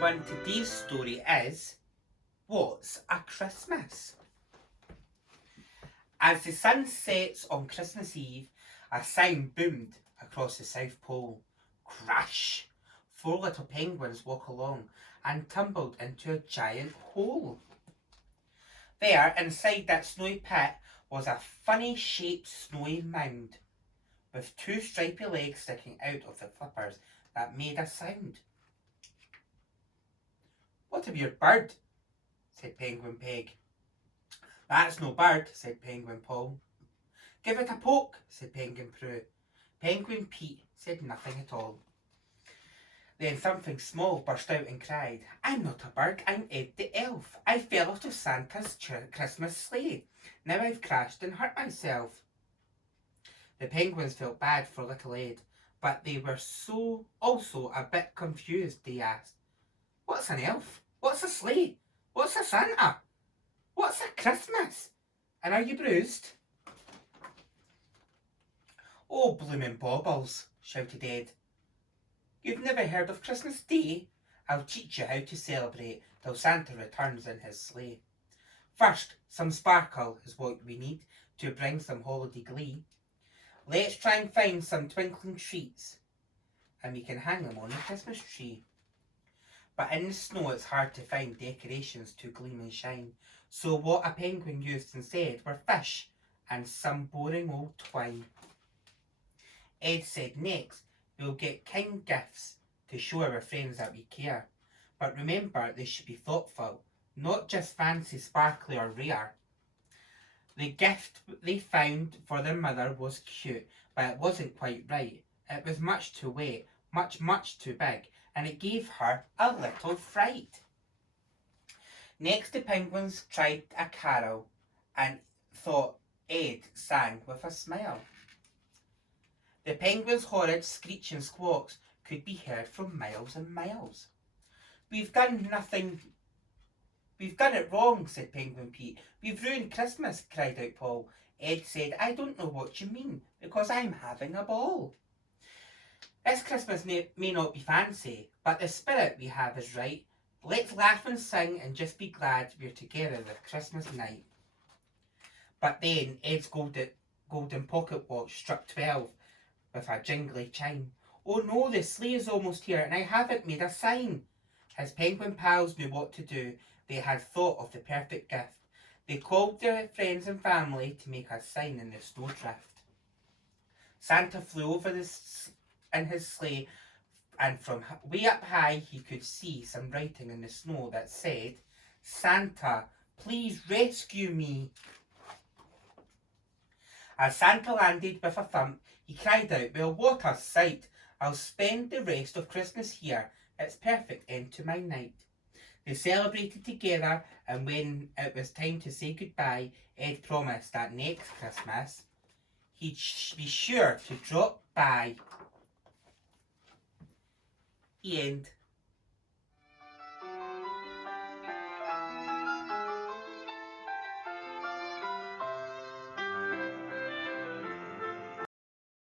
everyone, today's story is What's a Christmas? As the sun sets on Christmas Eve, a sound boomed across the South Pole. Crash! 4 little penguins walked along and tumbled into a giant hole. There, inside that snowy pit, was a funny shaped snowy mound with 2 stripy legs sticking out of the flippers that made a sound. "What a weird bird," said Penguin Peg. "That's no bird," said Penguin Paul. "Give it a poke," said Penguin Prue. Penguin Pete said nothing at all. Then something small burst out and cried, "I'm not a bird, I'm Ed the Elf. I fell out of Santa's Christmas sleigh. Now I've crashed and hurt myself." The penguins felt bad for little Ed, but they were also a bit confused. They asked, "What's an elf? What's a sleigh? What's a Santa? What's a Christmas? And are you bruised?" "Oh, bloomin' baubles," shouted Ed. "You've never heard of Christmas Day? I'll teach you how to celebrate till Santa returns in his sleigh. First, some sparkle is what we need to bring some holiday glee. Let's try and find some twinkling treats, and we can hang them on the Christmas tree." But in the snow it's hard to find decorations to gleam and shine, so what a penguin used instead were fish and some boring old twine. Ed said next we'll get kind gifts to show our friends that we care, but remember they should be thoughtful, not just fancy, sparkly or rare. The gift they found for their mother was cute, but it wasn't quite right. It was much too wet, much too big, and it gave her a little fright. Next the penguins tried a carol and thought Ed sang with a smile. The penguins' horrid screeching squawks could be heard from miles and miles. We've done it wrong," said Penguin Pete. "We've ruined Christmas," cried out Paul. Ed said, "I don't know what you mean, because I'm having a ball. This Christmas may not be fancy, but the spirit we have is right. Let's laugh and sing and just be glad we're together this Christmas night." But then Ed's golden pocket watch struck 12 with a jingly chime. "Oh no, the sleigh is almost here and I haven't made a sign." His penguin pals knew what to do. They had thought of the perfect gift. They called their friends and family to make a sign in the snowdrift. Santa flew over in his sleigh, and from way up high he could see some writing in the snow that said, "Santa, please rescue me." As Santa landed with a thump, he cried out, "Well, what a sight! I'll spend the rest of Christmas here. It's perfect end to my night." They celebrated together, and when it was time to say goodbye, Ed promised that next Christmas he'd be sure to drop by. The end.